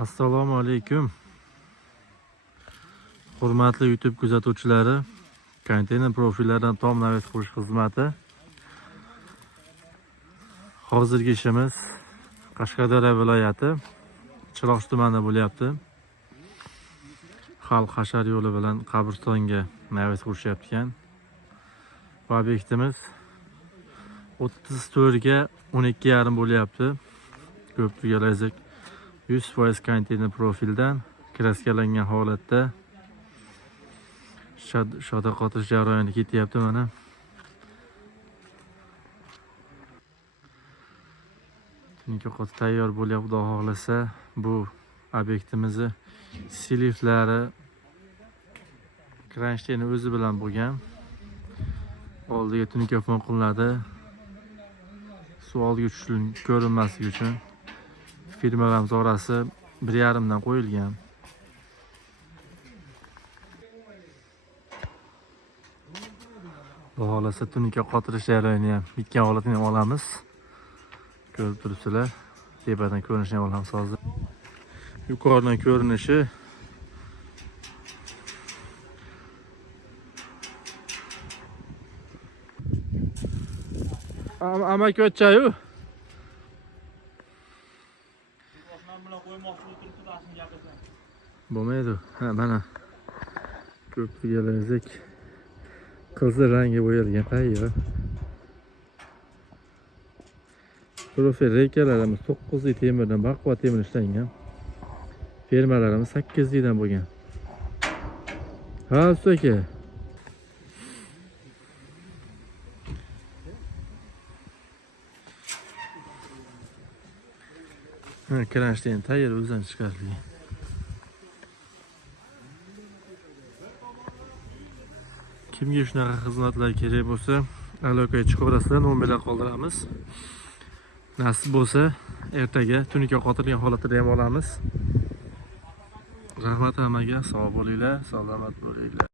Assalomu alaykum. Hurmatli YouTube kuzatuvchilari, konteyner profillaridan tom navis qurish xizmati. Hozirgi ishimiz Qashqadaryo viloyati Chiroq tumanida bo'lyapti. Xalq hashar yo'li bilan qabristonga navis qurishyapti ekan. Bu obyektimiz 34 ga 12,5 bo'lyapti. Ko'prik alazik 100% konteyner profildan kraskalangan holatda shoda qotish jarayoni ketyapti mana. Tungi qot tayyor bo'lyapti, xudo xohlasa. Bu obyektimizni siliflari kransheyni o'zi bilan bo'lgan. Oldiga tunikafon qilinadi. Suv oldiga tushishi ko'rinmasligi uchun firmalarimiz orasi 1,5 dan qo'yilgan. Xudo xohlasa tunika qotirish jarayonini ham bitgan holatini ham olamiz. Ko'rib turibsizlar. Tepadan ko'rinishini ham olamiz hozir. Yuqoridan ko'rinishi amaki o'tchayu. Bo'lmaydi. Ha, mana ko'prik alazik qizil rangga bo'yalgan tayyor. Profil reykalarimiz 9 temirdan, baquvvat temir ishlangan. Fermalarimiz 8 dan bo'lgan. Ha, usta aka. Ha, kransheyni tayyor o'zidan chiqarilgan. Kimga shunaqa xizmatlar kerak bo'lsa, aloqaga chiqaverasizlar, nomerlar qoldiramiz. Nasib bo'lsa, ertaga tunika qotirilgan holatida ham olamiz. Rahmat hammaga, sog' bo'linglar, salomat bo'linglar.